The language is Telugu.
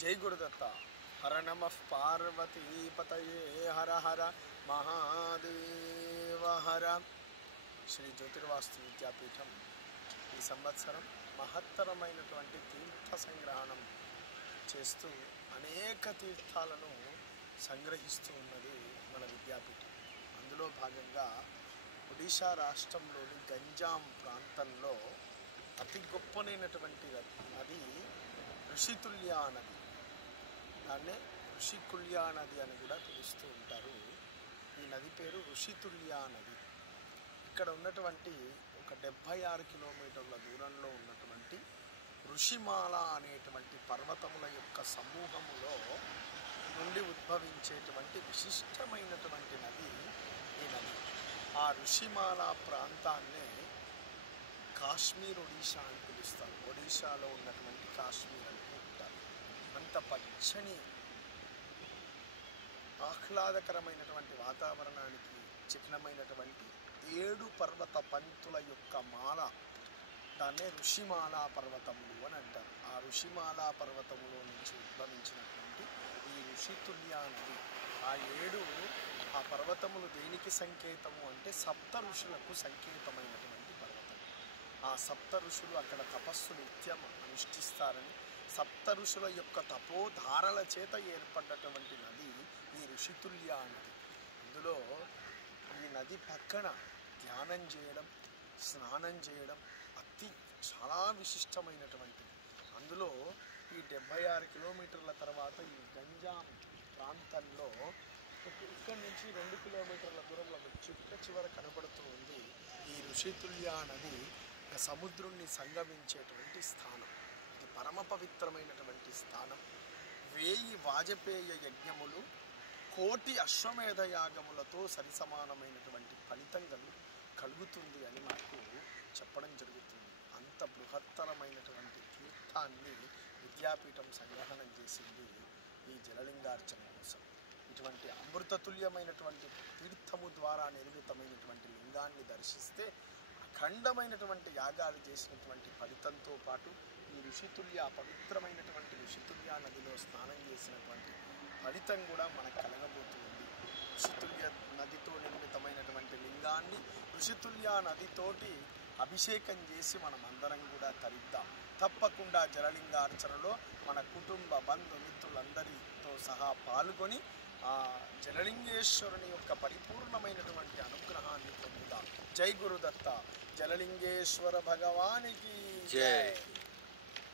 जय गुरुदत्त। हर नमः पार्वती पतये हर हर महादेव हर। श्री ज्योतिर्वास्तु विद्यापीठम ఈ సంవత్సరం మహత్తరమైనటువంటి తీర్థ సంగ్రహణం చేస్తూ అనేక తీర్థాలను సంగ్రహిస్తూ ఉన్నది మన విద్యాపీఠం. అందులో భాగంగా ఒడిశా రాష్ట్రంలోని గంజాం ప్రాంతంలో అతి గొప్పనైనటువంటి నది ఋషితుల్యా నది. దాన్నే ఋషికుల్యా నది అని కూడా పిలుస్తూ ఉంటారు. ఈ నది పేరు ఋషితుల్యా నది. ఇక్కడ ఉన్నటువంటి ఒక 76 కిలోమీటర్ల దూరంలో ఉన్నటువంటి ఋషిమాల అనేటువంటి పర్వతముల యొక్క సమూహములో నుండి ఉద్భవించేటువంటి విశిష్టమైనటువంటి నది ఈ నది. ఆ ఋషిమాల ప్రాంతాన్నే కాశ్మీర్ ఒడిశా అని పిలుస్తారు. ఒడిశాలో ఉన్నటువంటి కాశ్మీర్ అని ఉంటారు. అంత పచ్చని ఆహ్లాదకరమైనటువంటి వాతావరణానికి చిహ్నమైనటువంటి 7 పర్వత పంక్తుల యొక్క మాల, దాన్నే ఋషిమాలా పర్వతములు అని అంటారు. ఆ ఋషిమాలా పర్వతములో నుంచి ఉద్భవించినటువంటి ఈ ఋషితుల్యా నది, ఆ పర్వతములు దేనికి సంకేతము అంటే సప్త ఋషులకు సంకేతమైనటువంటి పర్వతం. ఆ సప్త ఋషులు అక్కడ తపస్సు నిత్యం అనుష్ఠిస్తారని, సప్త ఋషుల యొక్క తపోధారల చేత ఏర్పడ్డటువంటి నది ఈ ఋషితుల్యా నది. అందులో ఈ నది పక్కన ధ్యానం చేయడం, స్నానం చేయడం చాలా విశిష్టమైనటువంటిది. అందులో ఈ 76 కిలోమీటర్ల తర్వాత ఈ గంజాం ప్రాంతంలో ఇక్కడి నుంచి 2 కిలోమీటర్ల దూరంలో చివర కనబడుతూ ఉంది ఈ ఋషితుల్యా నది. సముద్రుణ్ణి సంగమించేటువంటి స్థానం. ఇది పరమ పవిత్రమైనటువంటి స్థానం. 1000 వాజపేయ యజ్ఞములు, 1,000,000 అశ్వమేధ యాగములతో సరిసమానమైనటువంటి ఫలితం కలుగుతుంది అని మనకు చెప్పడం జరుగుతుంది. అంత బృహత్తరమైనటువంటి తీర్థాన్ని విద్యాపీఠం సంగ్రహణం చేసింది ఈ జలలింగార్చన కోసం. ఇటువంటి అమృతతుల్యమైనటువంటి తీర్థము ద్వారా నిర్మితమైనటువంటి లింగాన్ని దర్శిస్తే అఖండమైనటువంటి యాగాలు చేసినటువంటి ఫలితంతో పాటు ఈ ఋషితుల్య పవిత్రమైనటువంటి ఋషితుల్యా నదిలో స్నానం చేసినటువంటి ఫలితం కూడా మనకు కలగబోతుంది. ఋషితుల్య నదితో నిర్మితమైనటువంటి లింగాన్ని ఋషితుల్యా నదితోటి అభిషేకం చేసి మనం అందరం కూడా తరిద్దాం. తప్పకుండా జలలింగార్చనలో మన కుటుంబ బంధుమిత్రులందరితో సహా పాల్గొని ఆ జలలింగేశ్వరుని యొక్క పరిపూర్ణమైనటువంటి అనుగ్రహాన్ని పొందుదాం. జై గురుదత్త. జలలింగేశ్వర భగవానికి జై.